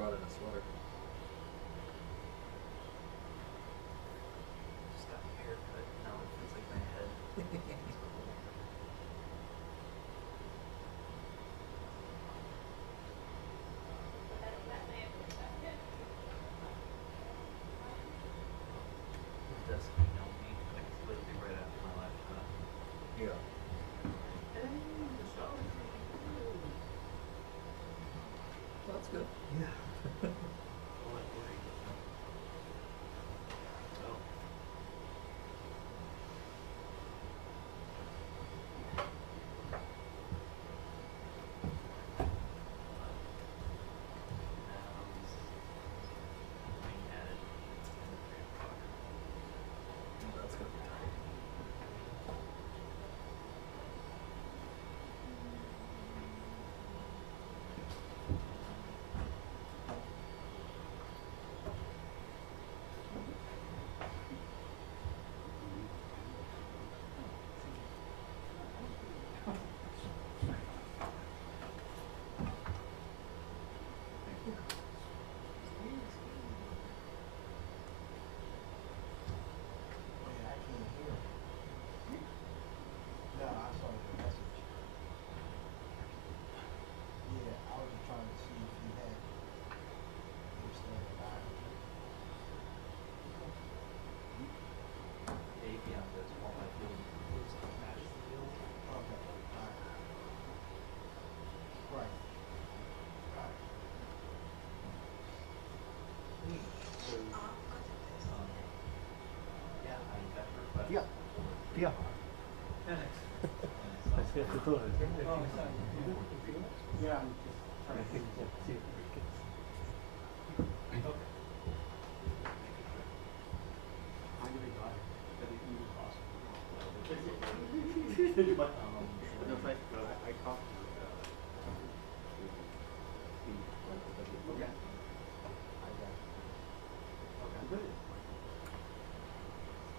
brought in a sweater. Just got a haircut. Now it feels like my head. Just emailed me like literally right after my last shot. Yeah. Hey, the shot was Well, that's good. yeah. All that worry. So. That's gonna be tight. Via. Via. Yeah, I'm just trying to see if we can. How do we got it? That it even possible. No, it's like, I talked to okay. Okay.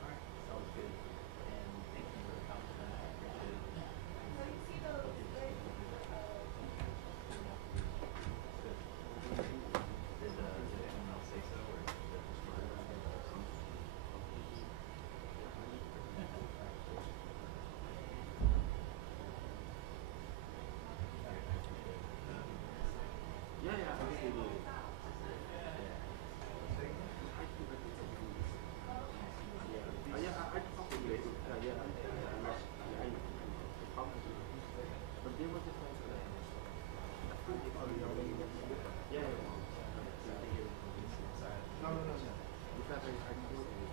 Alright, sounds good. And thank you for the compliment. I appreciate it. So you see those, right? Did anyone else say so, or is that just for Yeah, yeah, I think we do. Yeah, I talked to you. Yeah, I talked to you. But they were just like, yeah. No. Because I told you.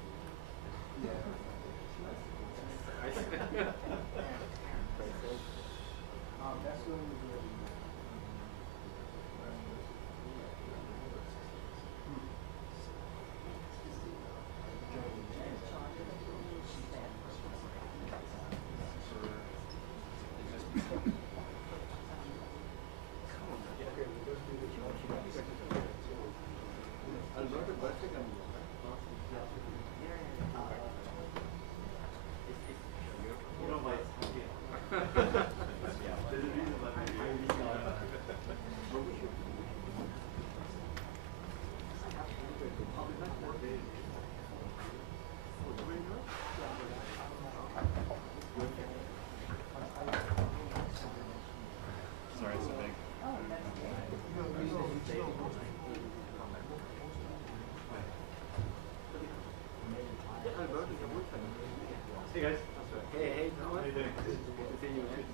Yeah. That's going to be Sorry, it's so big. Hey guys. Hey, How are you doing? Good to see you, man.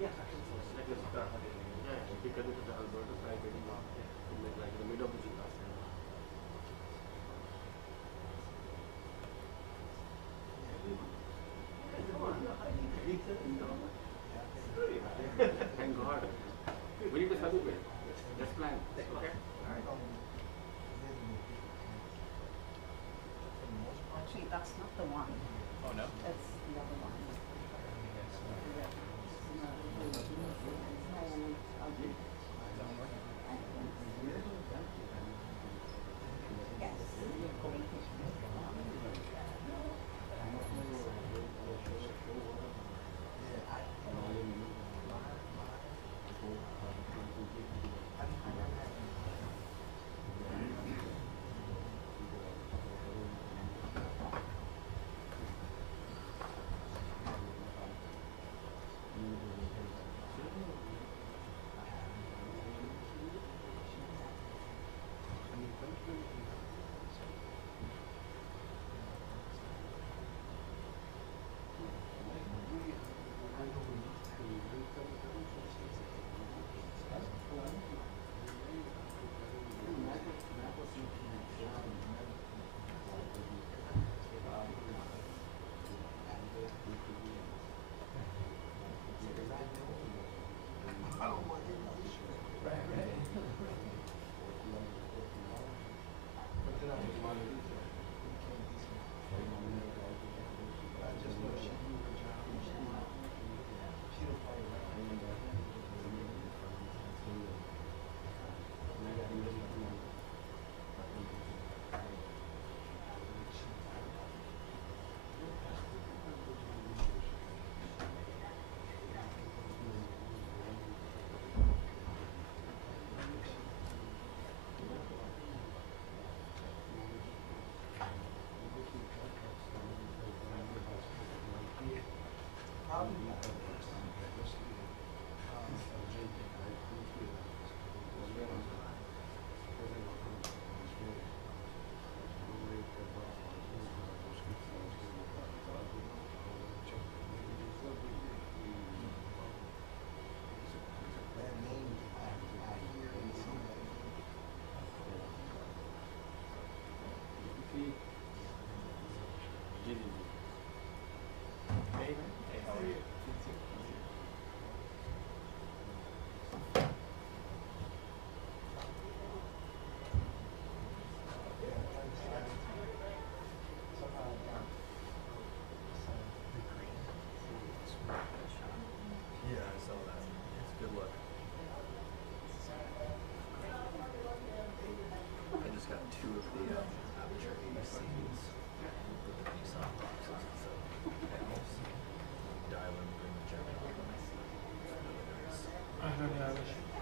Yeah, because it is the Alberta side, very like the middle of the last time. Thank God. We need to celebrate. Let's plan. Okay? Actually, that's not the one. Oh no? That's the other one. Yes.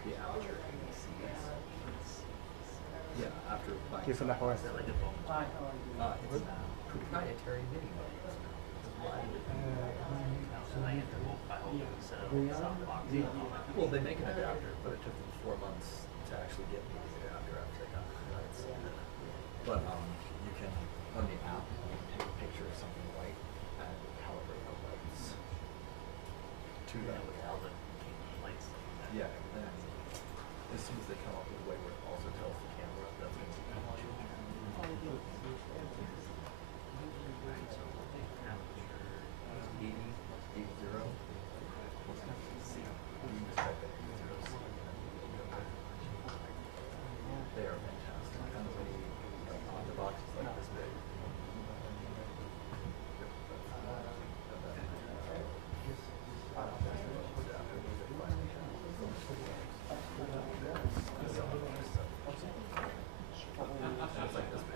the aperture can be seen. Yeah, after buying. Kiss on the horse. Is that like a phone? It's a proprietary video. So I get the whole file instead of softbox. Well, they make an adapter, but it took them 4 months to actually get me the adapter after they got it. But you can, on the app, you can take a picture of something white and calibrate the lights to that. All the lights. Yeah, and then as soon as they come up with a way where it also tells the camera that's going to be Right, so aperture 80, 80. C. You just type in 80 C. They are fantastic. And the box is like this big. It's like this big.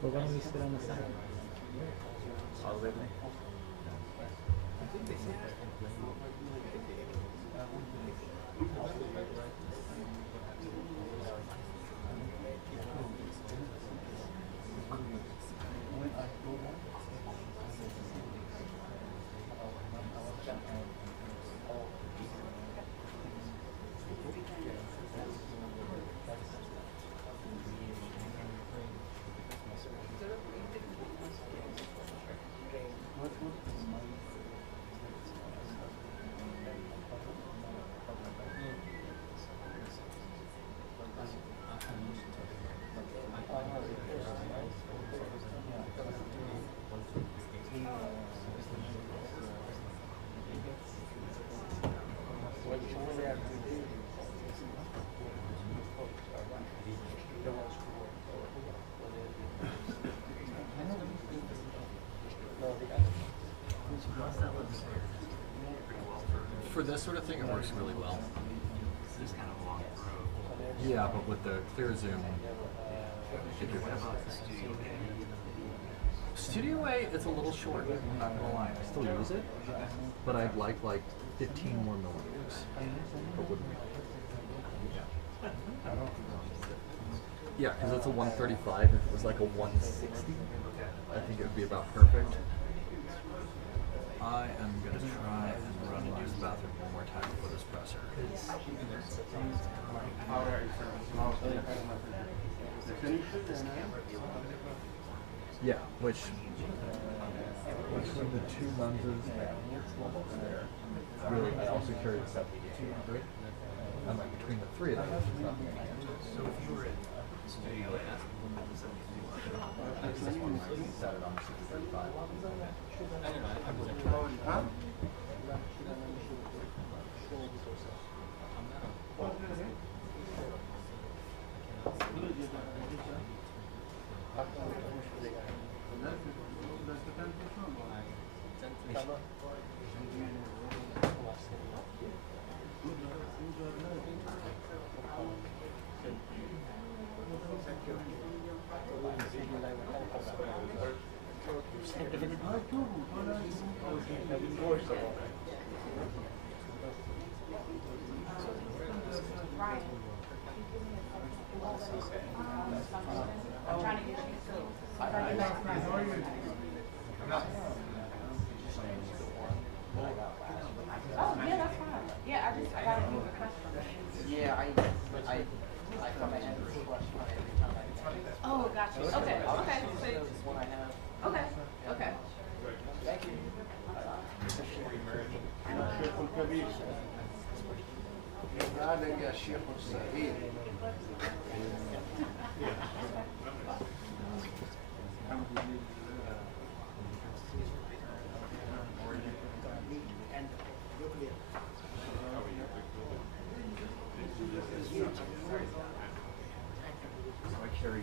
Well, why don't we sit on the side? All the way there. For this sort of thing, it works really well. This is kind of a long road. Yeah, but with the clear zoom, if you're What about the studio A? Studio A, it's a little short. I'm not gonna lie, I still use it, but I'd like 15 more millimeters. Or wouldn't we? Yeah, because it's a 135. If it was like a 160, I think it would be about perfect. I am gonna try and run and use the bathroom one more time for this presser. Yeah, which between the two lenses, it's almost there. Really, I also carry the 7200. And like between the three of them, it's not many. So if you were in studio A, I just want to set it on 635. Oh, yeah, that's fine. Yeah, I got a new request from it. Yeah, I come ahead with a question every time I. Oh, gotcha. Okay, okay. This is what I have. Okay, okay. Thank you. I carry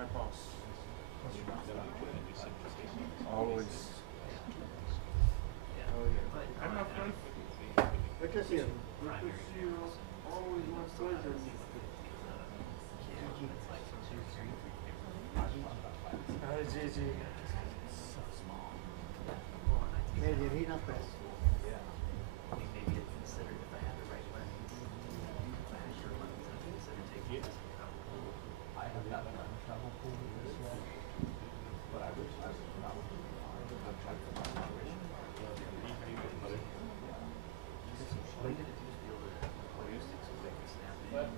my boss. Always. I'm not friend. Good to see you. Good to see you. Always my pleasure. Hi, Gigi. Hey, did he not press? I mean, maybe I'd consider if I had the right lens. If I had your lens, I'd consider taking this out. I have not done travel pool this yet, but I wish I would probably I've tried for my situation. All you gotta do is be able to use it so they can snap it in.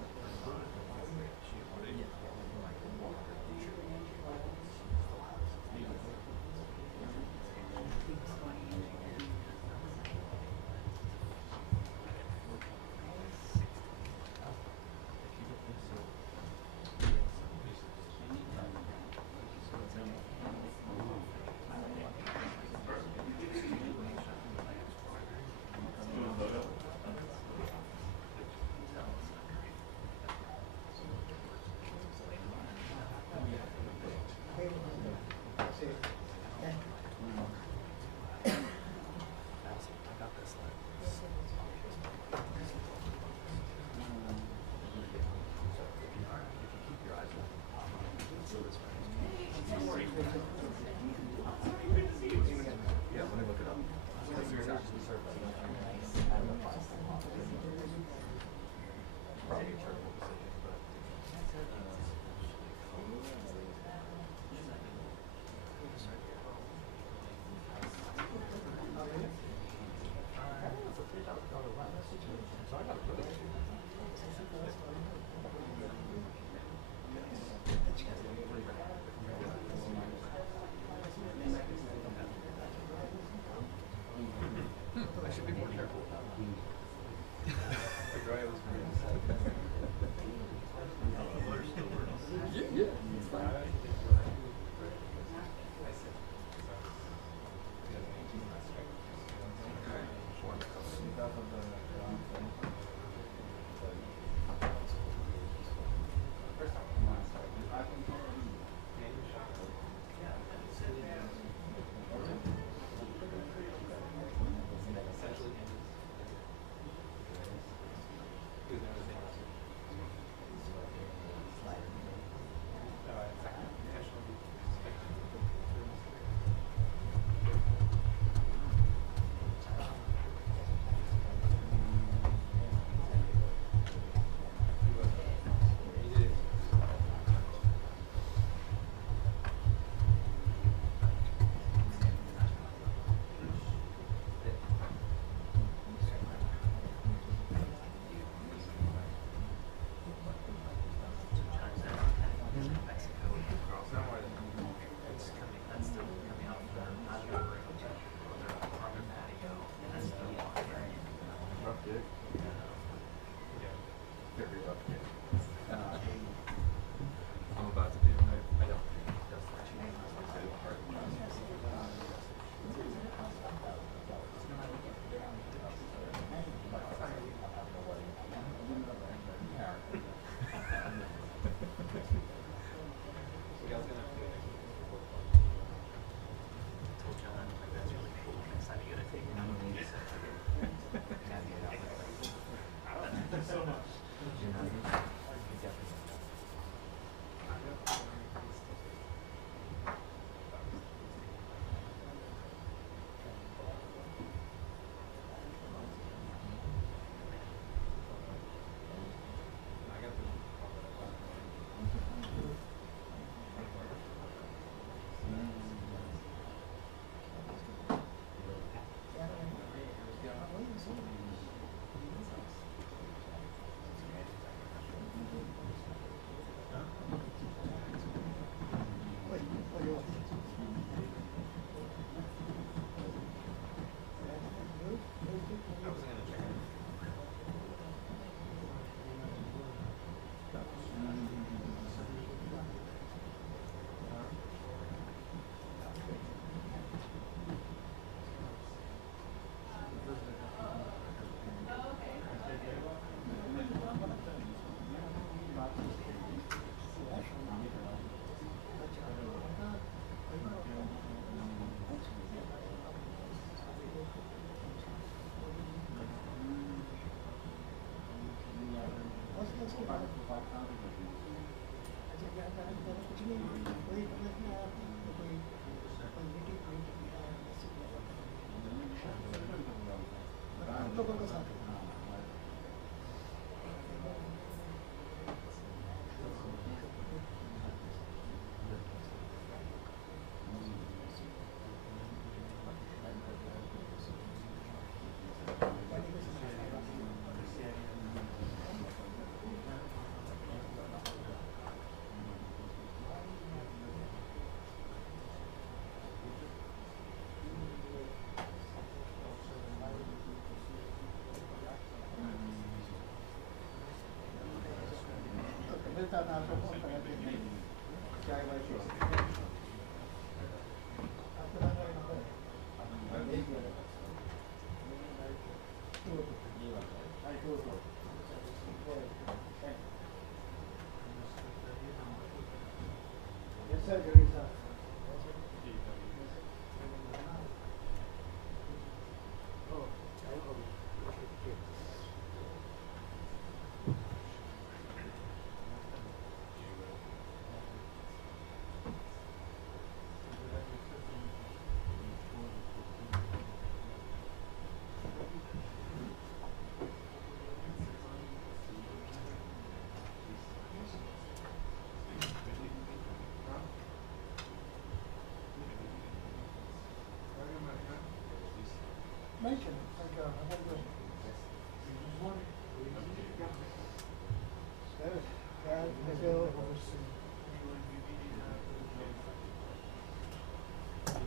Mention it, like, I gotta go.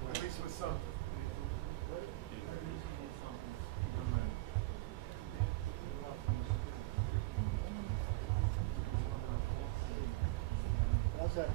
At least with some. How's that?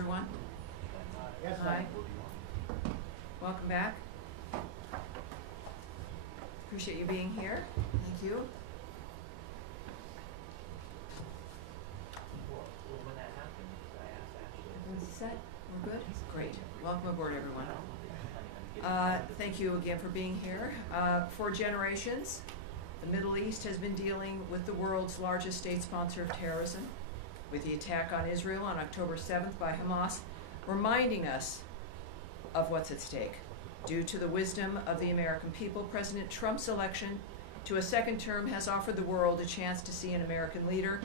everyone. Hi. Welcome back. Appreciate you being here. Thank you. Well, when that happened, I asked Ashley. Everyone's set? We're good? Great. Welcome aboard, everyone. Planning on getting- Thank you again for being here. For generations, the Middle East has been dealing with the world's largest state sponsor of terrorism, with the attack on Israel on October 7th by Hamas, reminding us of what's at stake. Due to the wisdom of the American people, President Trump's election to a second term has offered the world a chance to see an American leader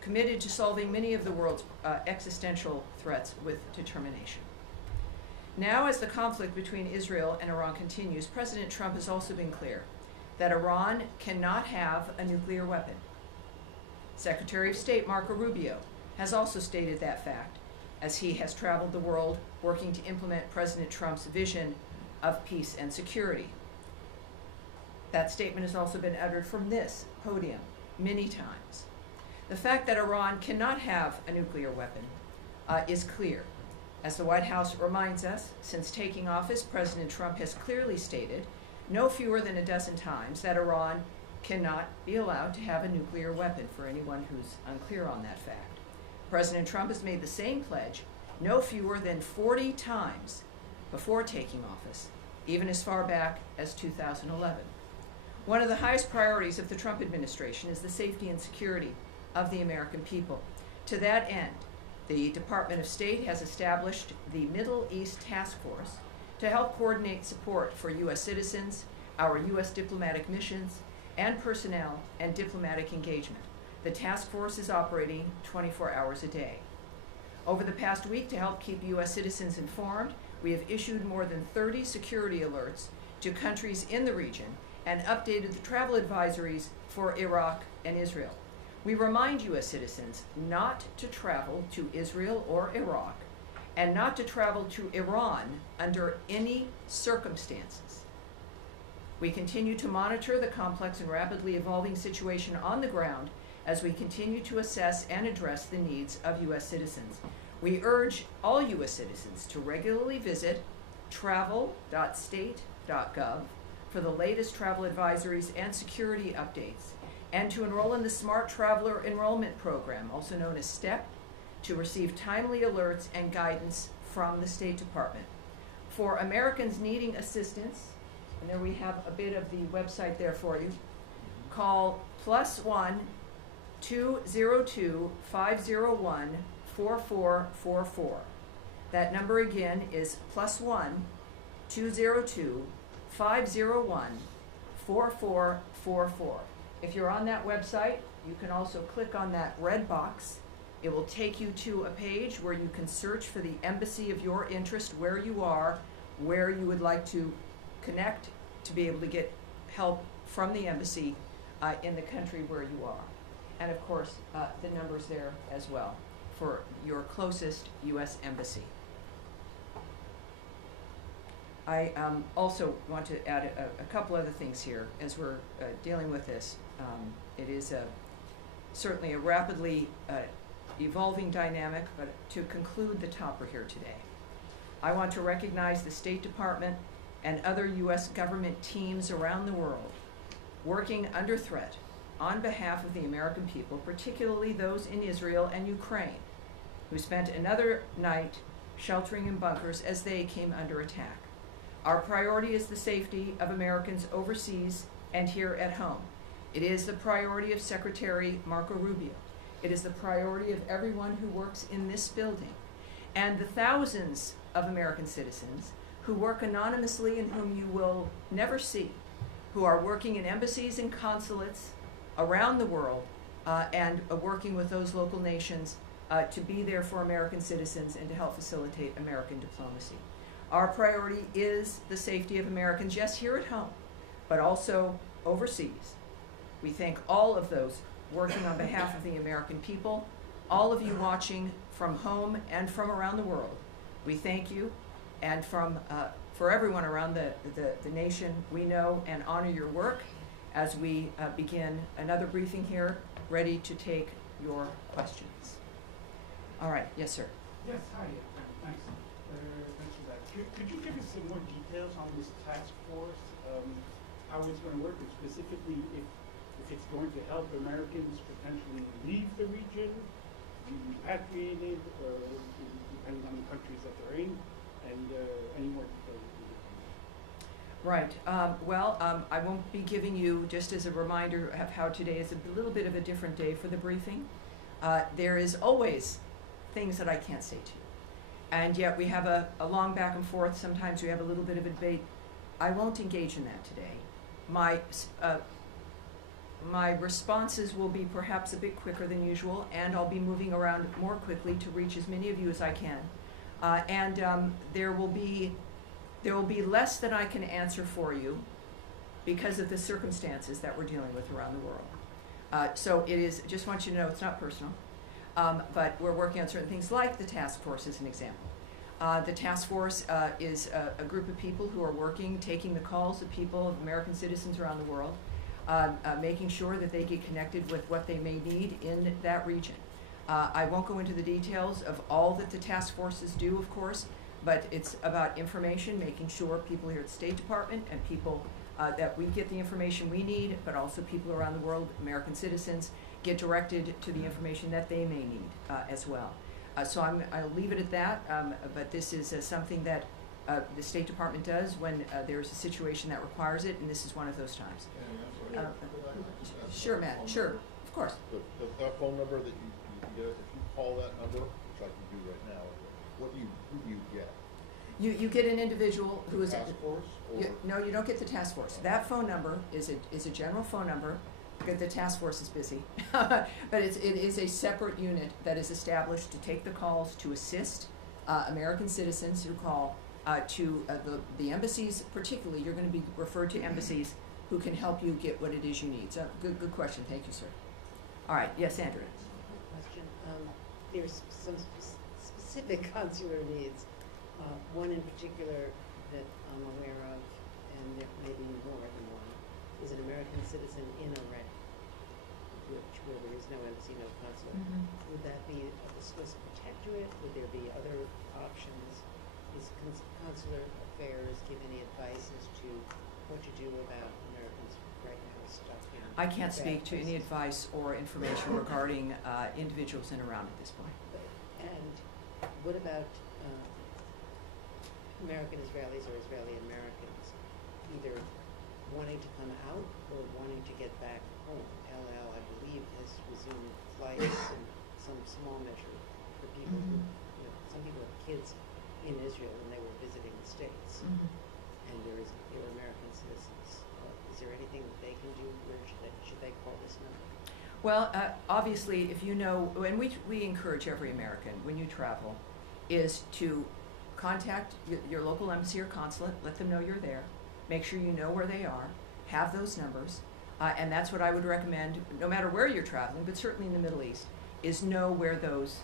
committed to solving many of the world's existential threats with determination. Now, as the conflict between Israel and Iran continues, President Trump has also been clear that Iran cannot have a nuclear weapon. Secretary of State Marco Rubio has also stated that fact, as he has traveled the world working to implement President Trump's vision of peace and security. That statement has also been uttered from this podium many times. The fact that Iran cannot have a nuclear weapon is clear. As the White House reminds us, since taking office, President Trump has clearly stated no fewer than a dozen times that Iran cannot be allowed to have a nuclear weapon, for anyone who's unclear on that fact. President Trump has made the same pledge no fewer than 40 times before taking office, even as far back as 2011. One of the highest priorities of the Trump administration is the safety and security of the American people. To that end, the Department of State has established the Middle East Task Force to help coordinate support for U.S. citizens, our U.S. diplomatic missions, and personnel and diplomatic engagement. The task force is operating 24 hours a day. Over the past week, to help keep U.S. citizens informed, we have issued more than 30 security alerts to countries in the region and updated the travel advisories for Iraq and Israel. We remind U.S. citizens not to travel to Israel or Iraq and not to travel to Iran under any circumstances. We continue to monitor the complex and rapidly evolving situation on the ground as we continue to assess and address the needs of U.S. citizens. We urge all U.S. citizens to regularly visit travel.state.gov for the latest travel advisories and security updates, and to enroll in the Smart Traveler Enrollment Program, also known as STEP, to receive timely alerts and guidance from the State Department. For Americans needing assistance, and there we have a bit of the website there for you, call +1 202 501 4444. That number again is +1 202 501 4444. If you're on that website, you can also click on that red box. It will take you to a page where you can search for the embassy of your interest, where you are, where you would like to connect to be able to get help from the embassy in the country where you are. And of course, the number's there as well for your closest U.S. embassy. I also want to add a couple other things here as we're dealing with this. It is certainly a rapidly evolving dynamic, but to conclude the topper here today, I want to recognize the State Department and other U.S. government teams around the world working under threat on behalf of the American people, particularly those in Israel and Ukraine, who spent another night sheltering in bunkers as they came under attack. Our priority is the safety of Americans overseas and here at home. It is the priority of Secretary Marco Rubio. It is the priority of everyone who works in this building, and the thousands of American citizens who work anonymously and whom you will never see, who are working in embassies and consulates around the world and working with those local nations to be there for American citizens and to help facilitate American diplomacy. Our priority is the safety of Americans, yes, here at home, but also overseas. We thank all of those working on behalf of the American people, all of you watching from home and from around the world. We thank you, and for everyone around the nation, we know and honor your work as we begin another briefing here, ready to take your questions. All right, yes, sir. Yes, hi, thanks. Thanks for that. Could you give us some more details on this task force, how it's going to work, and specifically if it's going to help Americans potentially leave the region, be repatriated, depending on the countries that they're in, and any more details? Right. I won't be giving you, just as a reminder of how today is a little bit of a different day for the briefing. There is always things that I can't say to you. And yet we have a long back and forth. Sometimes we have a little bit of a debate. I won't engage in that today. My responses will be perhaps a bit quicker than usual, and I'll be moving around more quickly to reach as many of you as I can. There will be less than I can answer for you because of the circumstances that we're dealing with around the world. So it is, just want you to know, it's not personal, but we're working on certain things like the task force as an example. The task force is a group of people who are working, taking the calls of people, of American citizens around the world, making sure that they get connected with what they may need in that region. I won't go into the details of all that the task forces do, of course, but it's about information, making sure people here at the State Department and people that we get the information we need, but also people around the world, American citizens, get directed to the information that they may need as well. So I'll leave it at that, but this is something that the State Department does when there's a situation that requires it, and this is one of those times. Sure, Matt, sure, of course. That phone number that you get, if you call that number, which I can do right now, who do you get? You get an individual who is... Task force? Or? No, you don't get the task force. That phone number is a general phone number, because the task force is busy. But it is a separate unit that is established to take the calls to assist American citizens who call to the embassies. Particularly, you're going to be referred to embassies who can help you get what it is you need. So good question. Thank you, sir. All right. Yes, Andrea. Question. There's some specific consular needs. One in particular that I'm aware of, and there may be more than one, is an American citizen in Iran, where there is no embassy, no consulate. Mm-hmm. Would that be a Swiss protectorate? Would there be other options? Is consular affairs give any advice as to what to do about Americans right now stuck in? I can't speak to any places? advice or information regarding individuals in Iran at this point. And what about American Israelis or Israeli Americans either wanting to come out or wanting to get back home? El Al, I believe, has resumed flights in some small measure for people who, some people have kids in Israel and they were visiting the States, and they're American citizens. Is there anything that they can do? Where should they call this number? Well, obviously, if you know, and we encourage every American when you travel, is to contact your local embassy or consulate, let them know you're there, make sure you know where they are, have those numbers, and that's what I would recommend, no matter where you're traveling, but certainly in the Middle East, is know where those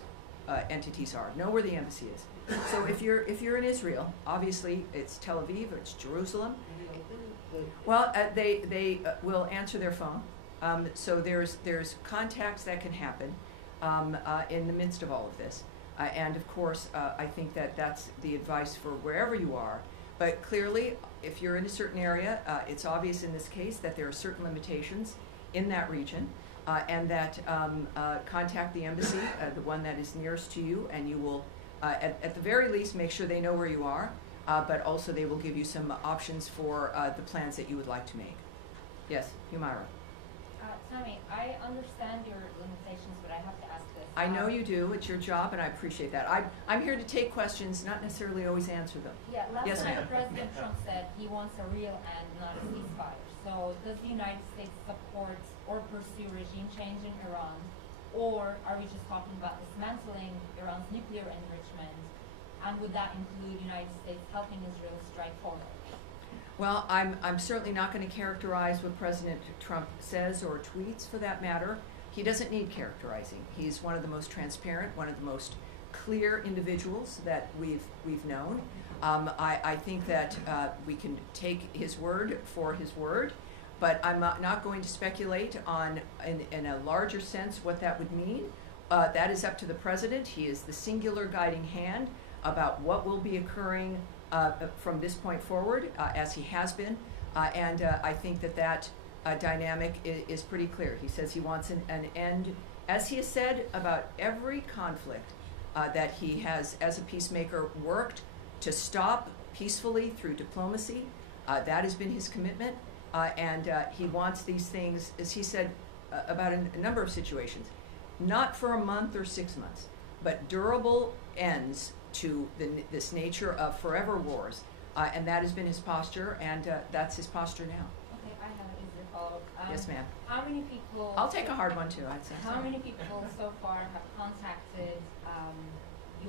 entities are, know where the embassy is. So if you're in Israel, obviously it's Tel Aviv or it's Jerusalem. Well, they will answer their phone. So there's contacts that can happen in the midst of all of this. And of course, I think that's the advice for wherever you are. But clearly, if you're in a certain area, it's obvious in this case that there are certain limitations in that region, and that contact the embassy, the one that is nearest to you, and you will, at the very least, make sure they know where you are, but also they will give you some options for the plans that you would like to make. Yes, Humaira. Tammy, I understand your limitations, but I have to ask this. I know you do. It's your job, and I appreciate that. I'm here to take questions, not necessarily always answer them. Yeah, last Yes, time ma'am. President Trump said he wants a real and not a ceasefire. So does the United States support or pursue regime change in Iran? Or are we just talking about dismantling Iran's nuclear enrichment? And would that include the United States helping Israel strike forward? Well, I'm certainly not going to characterize what President Trump says or tweets, for that matter. He doesn't need characterizing. He's one of the most transparent, one of the most clear individuals that we've known. I think that we can take his word for his word, but I'm not going to speculate on, in a larger sense, what that would mean, that is up to the president. He is the singular guiding hand about what will be occurring from this point forward, as he has been. And I think that dynamic is pretty clear. He says he wants an end, as he has said about every conflict that he has, as a peacemaker, worked to stop peacefully through diplomacy. That has been his commitment. And he wants these things, as he said about a number of situations, not for a month or 6 months, but durable ends to this nature of forever wars. And that has been his posture, and that's his posture now. Okay, I have an easy follow-up. Yes, ma'am. How many people? I'll take a hard one, too, I'd say. How many people so far have contacted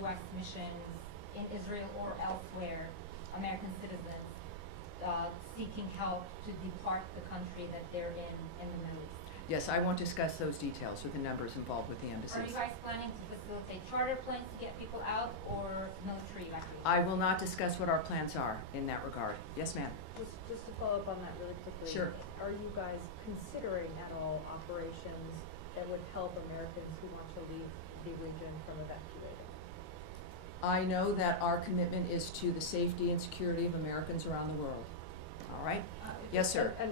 U.S. missions in Israel or elsewhere, American citizens, seeking help to depart the country that they're in the Middle East? Yes, I won't discuss those details or the numbers involved with the Are embassies. you guys planning to facilitate charter planes to get people out or military evacuation? I will not discuss what our plans are in that regard. Yes, ma'am. Just to follow up on that really quickly. Sure. Are you guys considering at all operations that would help Americans who want to leave the region from evacuating? I know that our commitment is to the safety and security of Americans around the world. All right? Yes, sir. And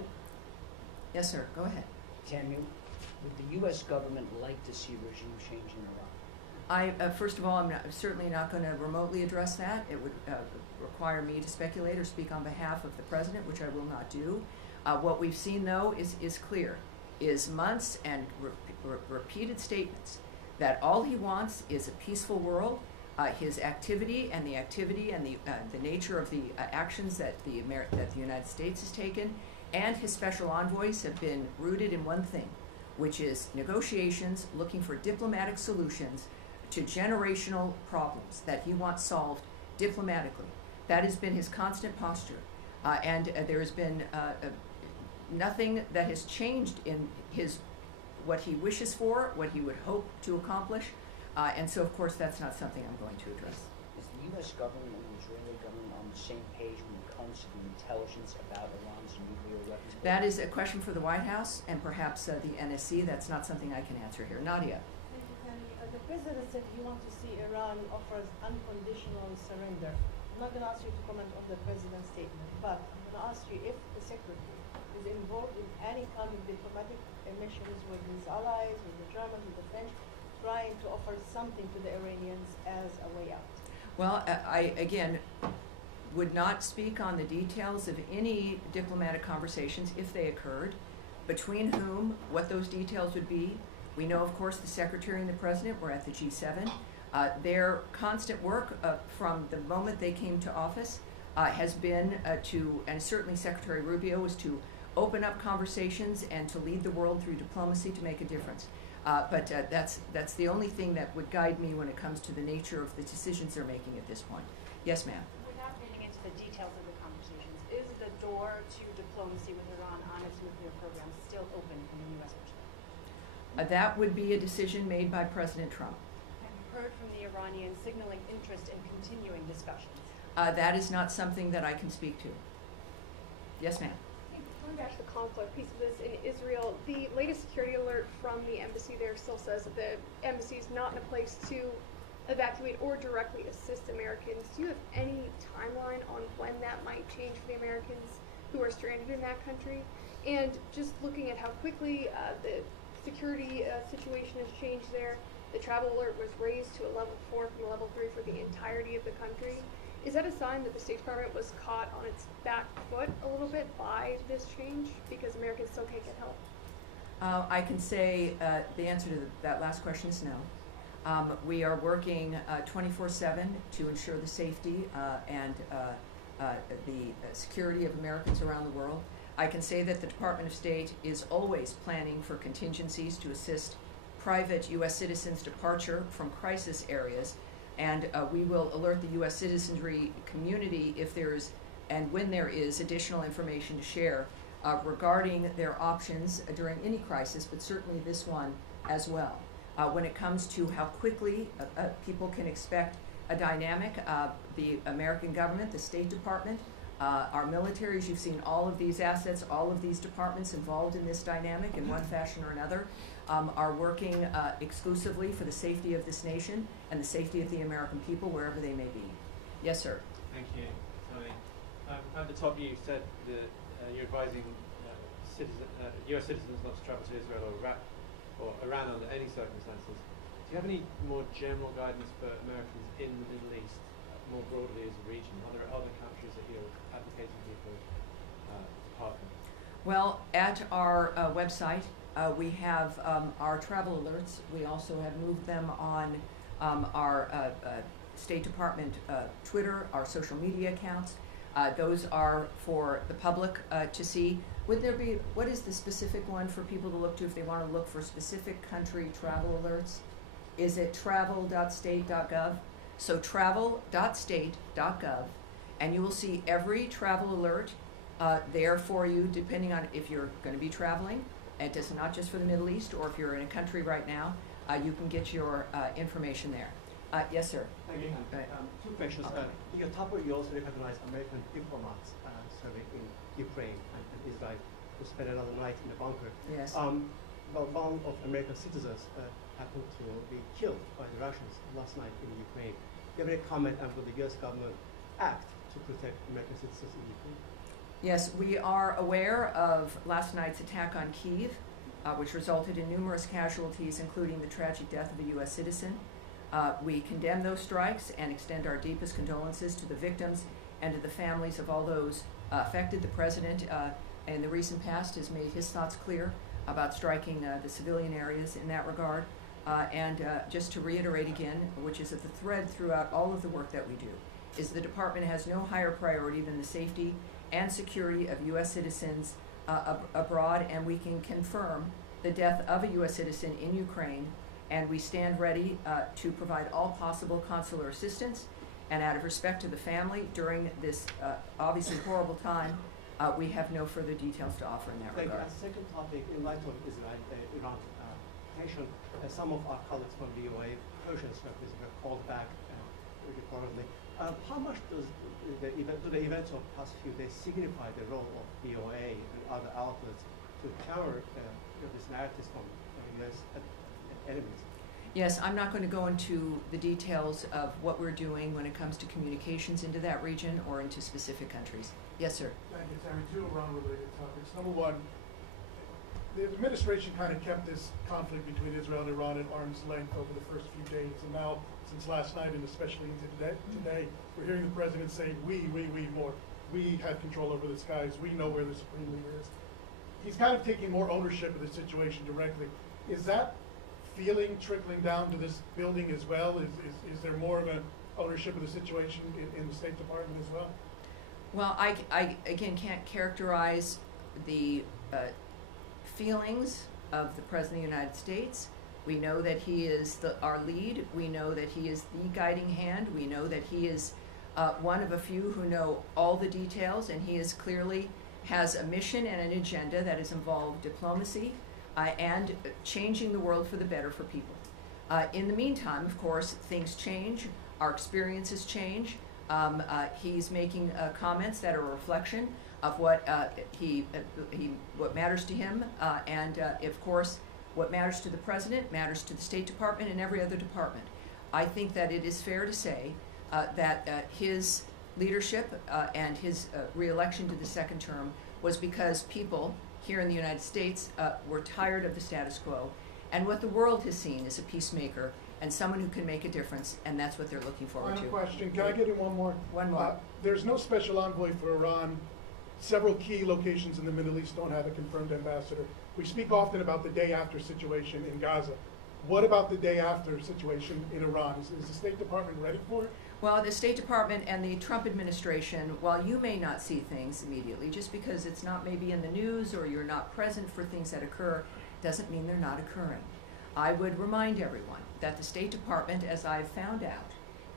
Yes, sir. Go ahead. Tammy, would the U.S. government like to see regime change in Iran? First of all, I'm certainly not going to remotely address that. It would require me to speculate or speak on behalf of the president, which I will not do. What we've seen, though, is clear, is months and repeated statements that all he wants is a peaceful world. His activity and the nature of the actions that the United States has taken and his special envoys have been rooted in one thing, which is negotiations, looking for diplomatic solutions to generational problems that he wants solved diplomatically. That has been his constant posture. And there has been nothing that has changed in what he wishes for, what he would hope to accomplish. And so, of course, that's not something I'm going to address. Is the U.S. government and the Israeli government on the same page when it comes to the intelligence about Iran's nuclear weapons? That is a question for the White House and perhaps the NSC. That's not something I can answer here. Nadia. Thank you, Tammy. The president said he wants to see Iran offers unconditional surrender. I'm not going to ask you to comment on the president's statement, but I'm going to ask you if the secretary is involved in any kind of diplomatic missions with his allies, with the Germans, with the French, trying to offer something to the Iranians as a way out. Well, I, again, would not speak on the details of any diplomatic conversations, if they occurred, between whom, what those details would be. We know, of course, the Secretary and the President were at the G7. Their constant work from the moment they came to office has been and certainly Secretary Rubio, was to open up conversations and to lead the world through diplomacy to make a difference. But that's the only thing that would guide me when it comes to the nature of the decisions they're making at this point. Yes, ma'am. Without getting into the details of the conversations, is the door to diplomacy with Iran on its nuclear program still open from the U.S. perspective? That would be a decision made by President Trump. Have you heard from the Iranians signaling interest in continuing discussions? That is not something that I can speak to. Yes, ma'am. Going back to the conflict piece of this in Israel, the latest security alert from the embassy there still says that the embassy is not in a place to evacuate or directly assist Americans. Do you have any timeline on when that might change for the Americans who are stranded in that country? And just looking at how quickly the security situation has changed there, the travel alert was raised to a level 4 from a level 3 for the entirety of the country. Is that a sign that the State Department was caught on its back foot a little bit by this change because Americans still can't get help? I can say the answer to that last question is no. We are working 24/7 to ensure the safety and the security of Americans around the world. I can say that the Department of State is always planning for contingencies to assist private U.S. citizens' departure from crisis areas. And we will alert the U.S. citizenry community if there is and when there is additional information to share regarding their options during any crisis, but certainly this one as well. When it comes to how quickly people can expect a dynamic, the American government, the State Department, our militaries, you've seen all of these assets, all of these departments involved in this dynamic in one fashion or another. are working exclusively for the safety of this nation and the safety of the American people wherever they may be. Yes, sir. Thank you, Tony. At the top, you said that you're advising U.S. citizens not to travel to Israel or Iran under any circumstances. Do you have any more general guidance for Americans in the Middle East, more broadly as a region? Are there other countries that you're advocating people depart from? Well, at our website, we have our travel alerts. We also have moved them on our State Department Twitter, our social media accounts. Those are for the public to see. Would there be, what is the specific one for people to look to if they want to look for specific country travel alerts? Is it travel.state.gov? So travel.state.gov, and you will see every travel alert there for you, depending on if you're going to be traveling. It is not just for the Middle East, or if you're in a country right now, you can get your information there. Yes, sir. Thank you. Two questions. In your topic, you also recognize American diplomats serving in Ukraine and Israel who spent another night in a bunker. Yes. Well, one of American citizens happened to be killed by the Russians last night in Ukraine. Do you have any comment on will the U.S. government act to protect American citizens in Ukraine? Yes, we are aware of last night's attack on Kyiv, which resulted in numerous casualties, including the tragic death of a U.S. citizen. We condemn those strikes and extend our deepest condolences to the victims and to the families of all those affected. The President, in the recent past, has made his thoughts clear about striking the civilian areas in that regard. Just to reiterate again, which is at the thread throughout all of the work that we do, is the Department has no higher priority than the safety and security of U.S. citizens abroad, and we can confirm the death of a U.S. citizen in Ukraine, and we stand ready to provide all possible consular assistance. And out of respect to the family during this obviously horrible time, we have no further details to offer in that regard. A second topic, in light of Israel-Iran tension, some of our colleagues from VOA, Persian service, were called back reportedly. How much do the events of the past few days signify the role of VOA and other outlets to counter these narratives from U.S. enemies? Yes, I'm not going to go into the details of what we're doing when it comes to communications into that region or into specific countries. Yes, sir. Thank you, Tammy. Two Iran-related topics. Number one, the administration kind of kept this conflict between Israel and Iran at arm's length over the first few days, and now, since last night and especially into today, we're hearing the president say, we more. We have control over the skies. We know where the supreme leader is. He's kind of taking more ownership of the situation directly. Is that feeling trickling down to this building as well? Is there more of an ownership of the situation in the State Department as well? Well, I again can't characterize the feelings of the President of the United States. We know that he is our lead. We know that he is the guiding hand. We know that he is one of a few who know all the details, and he is clearly has a mission and an agenda that has involved diplomacy and changing the world for the better for people. In the meantime, of course, things change. Our experiences change. He's making comments that are a reflection of what what matters to him, and of course, what matters to the President matters to the State Department and every other department. I think that it is fair to say that his leadership and his re-election to the second term was because people here in the United States were tired of the status quo, and what the world has seen is a peacemaker and someone who can make a difference, and that's what they're looking forward to. Final question. Can I get in one more? One more. There's no special envoy for Iran. Several key locations in the Middle East don't have a confirmed ambassador. We speak often about the day after situation in Gaza. What about the day after situation in Iran? Is the State Department ready for it? Well, the State Department and the Trump administration, while you may not see things immediately, just because it's not maybe in the news or you're not present for things that occur, doesn't mean they're not occurring. I would remind everyone that the State Department, as I've found out,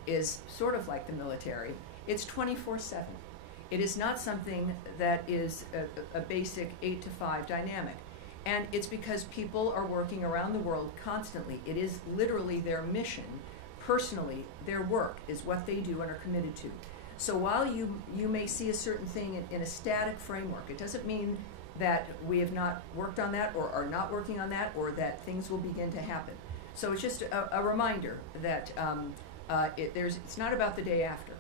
is sort of like the military. It's 24/7. It is not something that is a basic 8 to 5 dynamic. And it's because people are working around the world constantly. It is literally their mission. Personally, their work is what they do and are committed to. So while you may see a certain thing in a static framework, it doesn't mean that we have not worked on that or are not working on that, or that things will begin to happen. So it's just a reminder that it's not about the day after.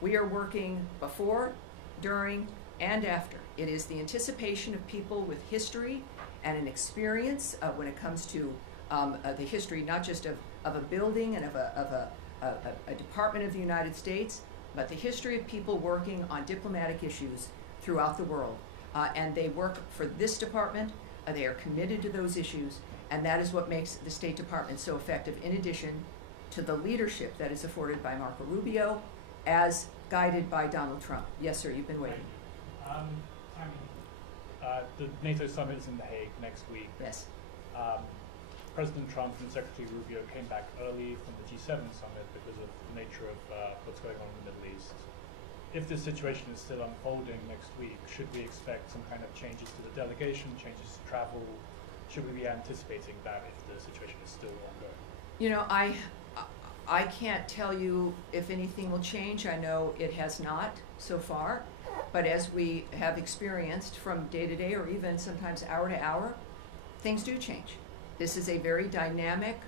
We are working before, during, and after. It is the anticipation of people with history and an experience when it comes to the history, not just of a building and of a department of the United States, but the history of people working on diplomatic issues throughout the world. And they work for this department, they are committed to those issues, and that is what makes the State Department so effective, in addition to the leadership that is afforded by Marco Rubio, as guided by Donald Trump. Yes, sir, you've been waiting. The NATO summit is in The Hague next week. Yes. President Trump and Secretary Rubio came back early from the G7 summit because of the nature of what's going on in the Middle East. If this situation is still unfolding next week, should we expect some kind of changes to the delegation, changes to travel? Should we be anticipating that if the situation is still ongoing? You know, I can't tell you if anything will change. I know it has not so far, but as we have experienced from day to day, or even sometimes hour to hour, things do change. This is a very dynamic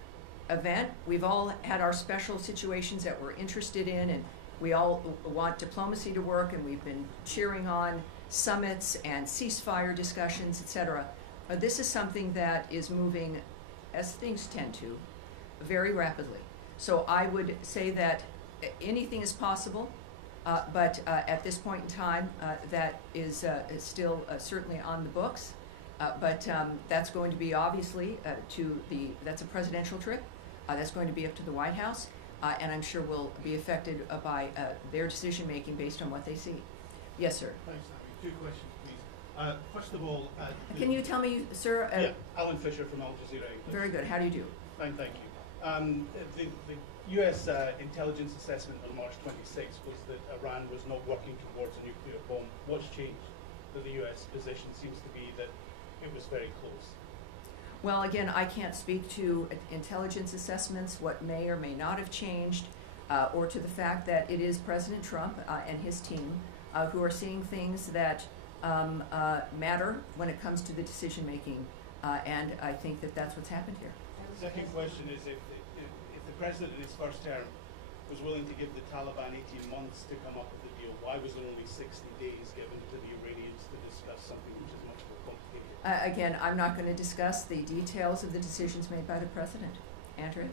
event. We've all had our special situations that we're interested in, and we all want diplomacy to work, and we've been cheering on summits and ceasefire discussions, etc. This is something that is moving, as things tend to, very rapidly. So I would say that anything is possible, but at this point in time, that is still certainly on the books. But that's going to be obviously that's a presidential trip. That's going to be up to the White House, and I'm sure will be affected by their decision making based on what they see. Yes, sir. Thanks, Tommy. 2 questions, please. First of all, can you tell me, sir? Yeah, Alan Fisher from Al Jazeera. Very good. How do you do? Fine, thank you. The U.S. intelligence assessment on March 26 was that Iran was not working towards a nuclear bomb. What's changed? That the U.S. position seems to be that it was very close. Well, again, I can't speak to intelligence assessments, what may or may not have changed, or to the fact that it is President Trump and his team who are seeing things that matter when it comes to the decision making, and I think that that's what's happened here. The second question is if the president in his first term was willing to give the Taliban 18 months to come up with a deal, why was there only 60 days given to the Iranians to discuss something which is much more complicated? Again, I'm not going to discuss the details of the decisions made by the president. Andrea?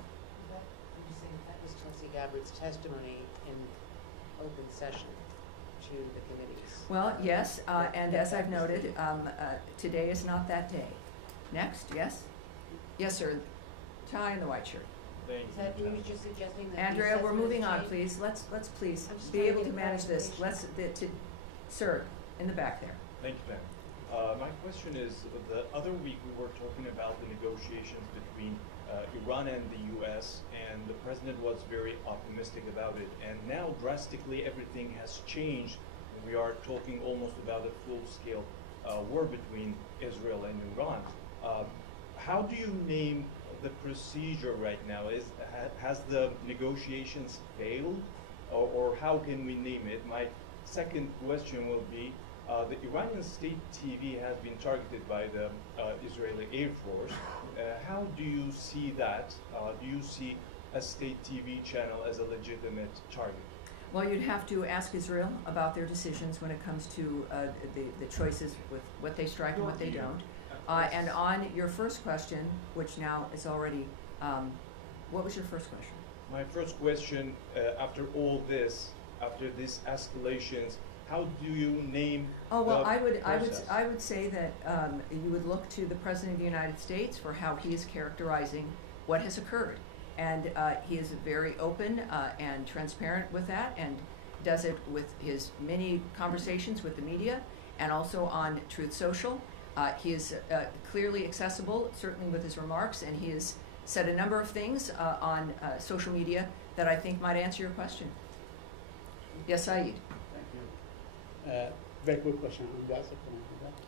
That was Tulsi Gabbard's testimony in open session to the committees. Well, yes, and as I've noted, today is not that day. Next, yes? Yes, sir. Tie in the white shirt. Is that you just suggesting that? Andrea, we're moving on, please. Let's please be able to manage this. Sir, in the back there. Thank you, ma'am. My question is, the other week we were talking about the negotiations between Iran and the U.S., and the president was very optimistic about it. And now, drastically, everything has changed. We are talking almost about a full-scale war between Israel and Iran. How do you name the procedure right now? Has the negotiations failed, or how can we name it? My second question will be, the Iranian state TV has been targeted by the Israeli Air Force. How do you see that? Do you see a state TV channel as a legitimate target? Well, you'd have to ask Israel about their decisions when it comes to the choices with what they strike and what they don't. And on your first question, which now is already, what was your first question? My first question, after all this, after these escalations, how do you name? Oh well, the I would say that you would look to the President of the United States for how he is characterizing what has occurred, and he is very open and transparent with that, and does it with his many conversations with the media, and also on Truth Social. He is clearly accessible, certainly with his remarks, and he has said a number of things on social media that I think might answer your question. Yes, Saeed. Thank you. Very quick question on Gaza.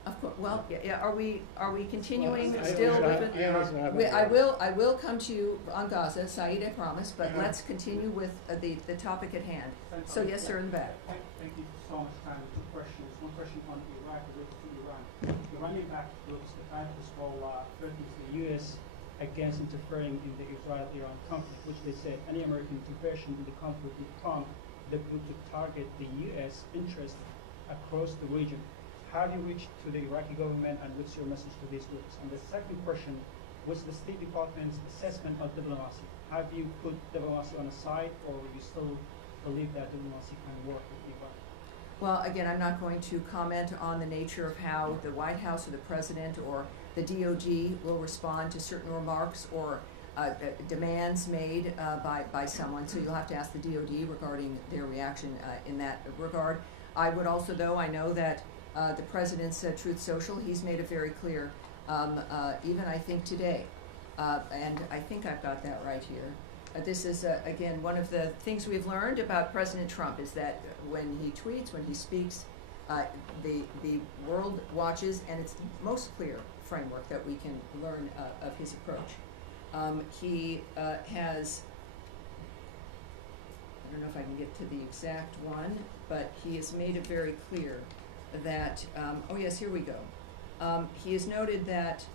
Of course. Well, yeah. Are we continuing Well, still with it? I will will come to you on Gaza, Saeed, I promise. But let's continue with the topic at hand. So yes, sir, in the back. Thank you so much, time. 2 questions. One question on Iraq related to Iran. Iranian backed groups, the Iran Hezbollah, threatens the U.S. against interfering in the Israel-Iran conflict, which they said any American intervention in the conflict would prompt the group to target the U.S. interests across the region. How do you reach to the Iraqi government, and what's your message to these groups? And the second question, what's the State Department's assessment of diplomacy? Have you put diplomacy on the side, or you still believe that diplomacy can work with Iran? Well, again, I'm not going to comment on the nature of how the White House or the President or the DOD will respond to certain remarks or demands made by someone. So you'll have to ask the DOD regarding their reaction in that regard. I would also, though, I know that the President's Truth Social, he's made it very clear, even I think today, and I think I've got that right here. This is, again, one of the things we've learned about President Trump is that when he tweets, when he speaks, the world watches, and it's the most clear framework that we can learn of his approach. He has, I don't know if I can get to the exact one, but he has made it very clear that, oh yes, here we go. He has noted that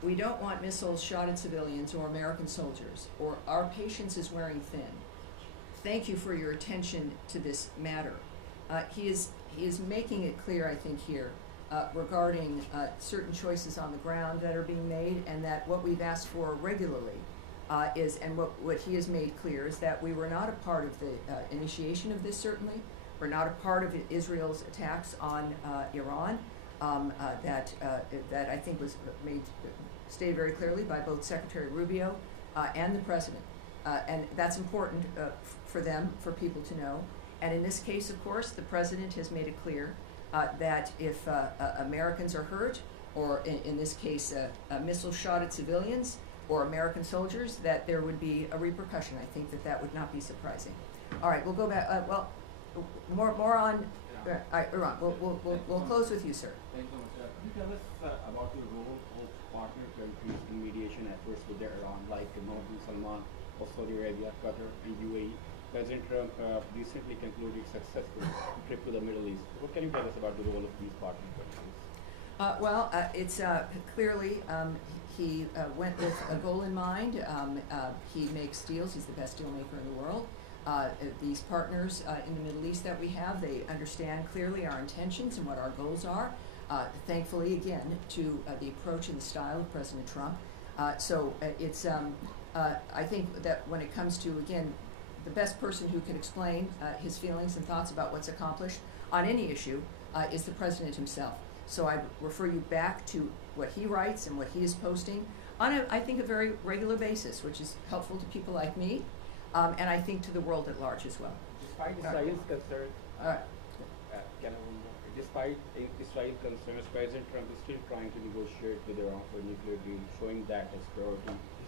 we don't want missiles shot at civilians or American soldiers, or our patience is wearing thin. Thank you for your attention to this matter. He is making it clear, I think, here regarding certain choices on the ground that are being made, and that what we've asked for regularly is, and what he has made clear is that we were not a part of the initiation of this, certainly. We're not a part of Israel's attacks on Iran. That I think was stated very clearly by both Secretary Rubio and the President. And that's important for them, for people to know. And in this case, of course, the President has made it clear that if Americans are hurt, or in this case, a missile shot at civilians or American soldiers, that there would be a repercussion. I think that would not be surprising. All right, we'll go back. Well, more on Iran. We'll close with you, sir. Thank you so much. Could you tell us about the role of partner countries in mediation efforts with Iran, like Mohammed bin Salman of Saudi Arabia, Qatar, and UAE? President Trump recently concluded a successful trip to the Middle East. What can you tell us about the role of these partner countries? Well, it's clearly he went with a goal in mind. He makes deals. He's the best deal maker in the world. These partners in the Middle East that we have, they understand clearly our intentions and what our goals are. Thankfully, again, to the approach and the style of President Trump. So it's, I think that when it comes to, again, the best person who can explain his feelings and thoughts about what's accomplished on any issue is the President himself. So I refer you back to what he writes and what he is posting on, I think, a very regular basis, which is helpful to people like me, and I think to the world at large as well. Despite Israel's concerns, despite Israel's concerns, President Trump is still trying to negotiate with Iran for a nuclear deal, showing that his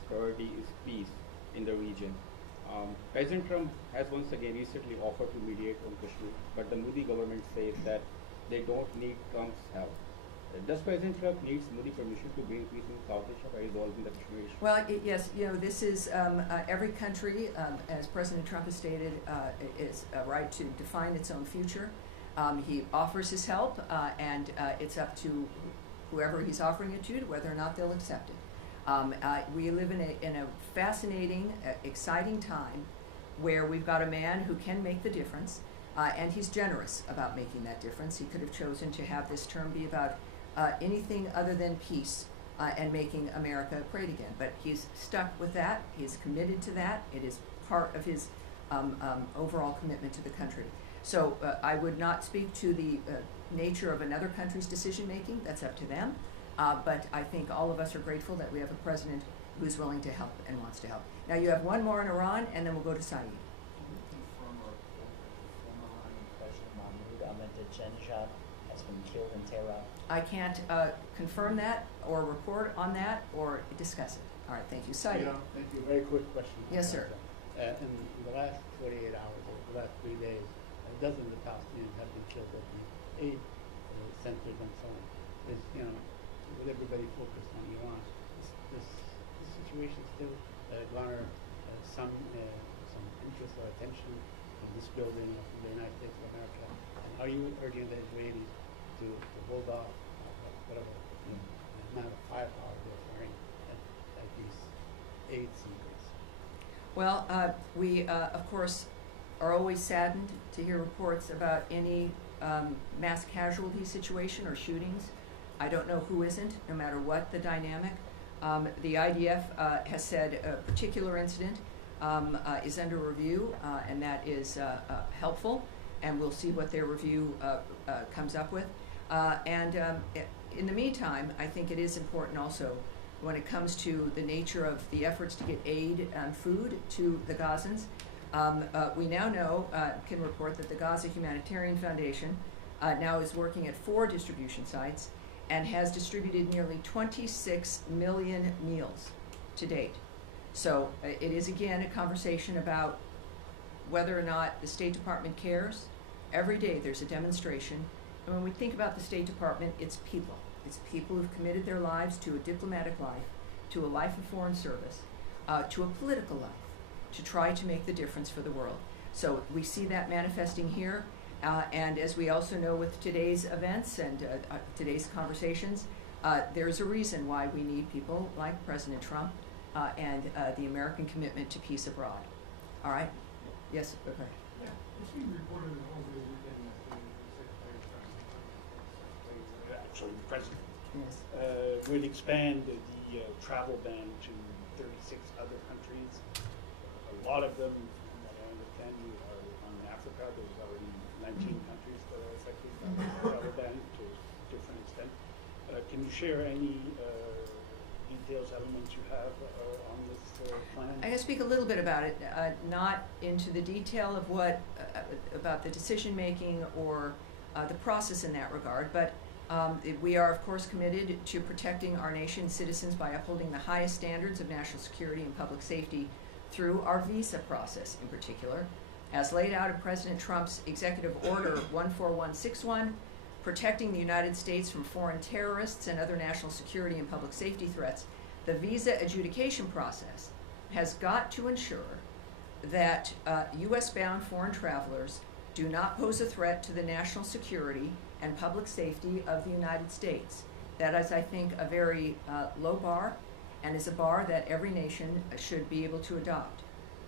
priority is peace in the region. President Trump has once again recently offered to mediate on Kashmir, but the Modi government says that they don't need Trump's help. Does President Trump need Modi permission to bring peace in South Asia by resolving the Kashmir issue? Well, yes, this is every country, as President Trump has stated, is a right to define its own future. He offers his help, and it's up to whoever he's offering it to whether or not they'll accept it. We live in a fascinating, exciting time where we've got a man who can make the difference, and he's generous about making that difference. He could have chosen to have this term be about anything other than peace and making America great again, but he's stuck with that. He's committed to that. It is part of his overall commitment to the country. So I would not speak to the nature of another country's decision making. That's up to them. But I think all of us are grateful that we have a president who's willing to help and wants to help. Now you have one more in Iran, and then we'll go to Saeed. Has been killed in Tehran. I can't confirm that or report on that or discuss it. All right, thank you. Saeed. Thank you. Very quick question. Yes, sir. In the last 48 hours, or the last 3 days, dozens of Palestinians have been killed at the aid centers and so on. There's, with everybody focused on Iran, this situation still garner some interest or attention in this building of the United States of America. And are you urging the Israelis to hold off whatever amount of firepower they're firing at these aid seekers? Well, we, of course, are always saddened to hear reports about any mass casualty situation or shootings. I don't know who isn't, no matter what the dynamic. The IDF has said a particular incident is under review, and that is helpful, and we'll see what their review comes up with. In the meantime, I think it is important also when it comes to the nature of the efforts to get aid and food to the Gazans. We now know, can report that the Gaza Humanitarian Foundation now is working at 4 distribution sites and has distributed nearly 26 million meals to date. So it is again a conversation about whether or not the State Department cares. Every day there's a demonstration. And when we think about the State Department, it's people. It's people who've committed their lives to a diplomatic life, to a life of foreign service, to a political life, to try to make the difference for the world. So we see that manifesting here. And as we also know with today's events and today's conversations, there's a reason why we need people like President Trump and the American commitment to peace abroad. All right? Yes, okay. Yeah, it's been reported over the weekend that the Secretary of State, actually the President, will expand the travel ban to 36 other countries. A lot of them, from what I understand, are on Africa. There's already 19 countries that are affected by the travel ban to a different extent. Can you share any details, elements you have on this plan? I'm going to speak a little bit about it, not into the detail of what, about the decision making or the process in that regard, but we are of course committed to protecting our nation's citizens by upholding the highest standards of national security and public safety through our visa process in particular, as laid out in President Trump's Executive Order 14161, protecting the United States from foreign terrorists and other national security and public safety threats. The visa adjudication process has got to ensure that U.S.-bound foreign travelers do not pose a threat to the national security and public safety of the United States. That is, I think, a very low bar, and is a bar that every nation should be able to adopt.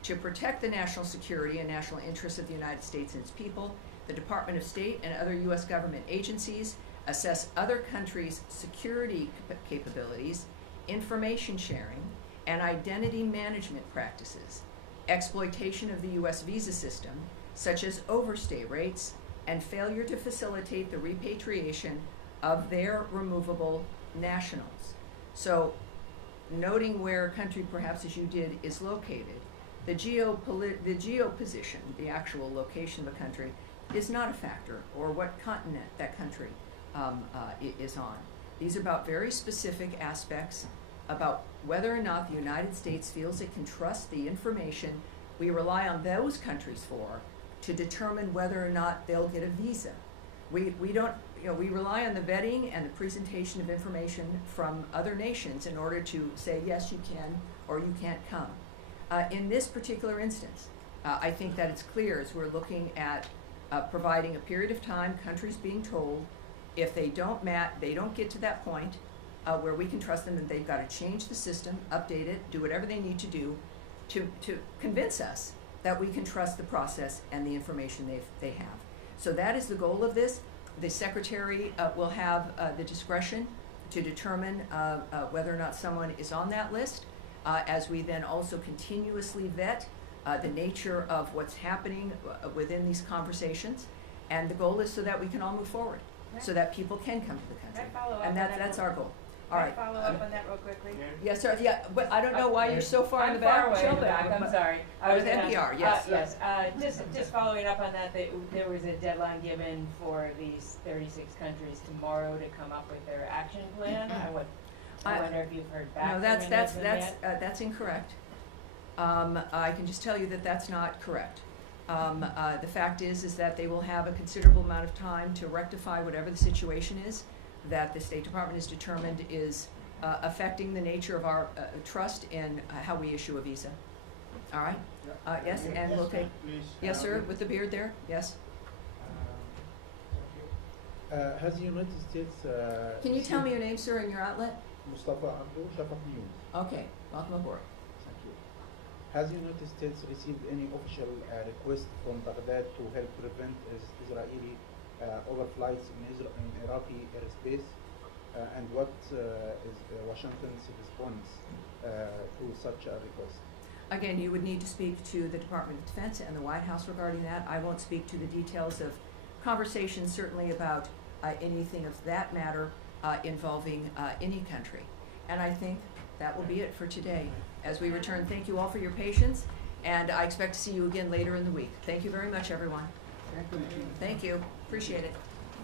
To protect the national security and national interests of the United States and its people, the Department of State and other U.S. government agencies assess other countries' security capabilities, information sharing, and identity management practices, exploitation of the U.S. visa system, such as overstay rates, and failure to facilitate the repatriation of their removable nationals. So, noting where a country, perhaps as you did, is located, the geoposition, the actual location of a country, is not a factor, or what continent that country is on. These are about very specific aspects about whether or not the United States feels it can trust the information we rely on those countries for to determine whether or not they'll get a visa. We don't, we rely on the vetting and the presentation of information from other nations in order to say, yes, you can, or you can't come. In this particular instance, I think that it's clear as we're looking at providing a period of time, countries being told if they don't get to that point where we can trust them, then they've got to change the system, update it, do whatever they need to do to convince us that we can trust the process and the information they have. So that is the goal of this. The Secretary will have the discretion to determine whether or not someone is on that list, as we then also continuously vet the nature of what's happening within these conversations. And the goal is so that we can all move forward, so that people can come to the country. Can I follow up And on that that's real- our goal. Can All I right. follow up on that real quickly? Yes, sir. Yeah, but I don't know why you're so far in the I'm back. far away in the back, I'm But- sorry. Oh, with gonna- NPR, yes. Yes, just following up on that, there was a deadline given for these 36 countries tomorrow to come up with their action plan. I wonder if you've heard back No, from that's any of them yet? that's incorrect. I can just tell you that that's not correct. The fact is that they will have a considerable amount of time to rectify whatever the situation is that the State Department has determined is affecting the nature of our trust in how we issue a visa. All right? Yes, and we'll take. Please. Yes, sir, with the beard there. Yes. Has the United States... Can you tell me your name, sir, and your outlet? Mustafa Abdul, Shafaq News. Okay, welcome aboard. Thank you. Has the United States received any official request from Baghdad to help prevent Israeli overflights in Iraqi airspace? And what is Washington's response to such a request? Again, you would need to speak to the Department of Defense and the White House regarding that. I won't speak to the details of conversations, certainly about anything of that matter involving any country. And I think that will be it for today. As we return, thank you all for your patience, and I expect to see you again later in the week. Thank you very much, everyone. Thank you. Appreciate it.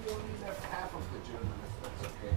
You only have half of the German, if that's okay.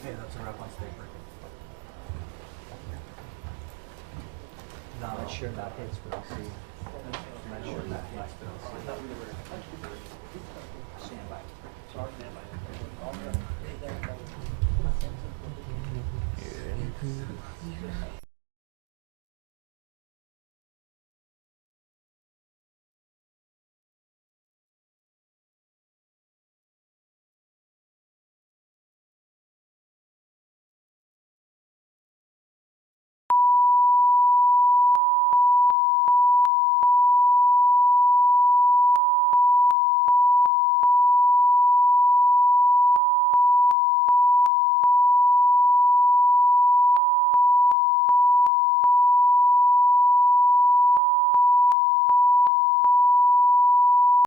Hey, that's a wrap on paper. No, I'm not sure that hits, but we'll see. I'm not sure that hits, but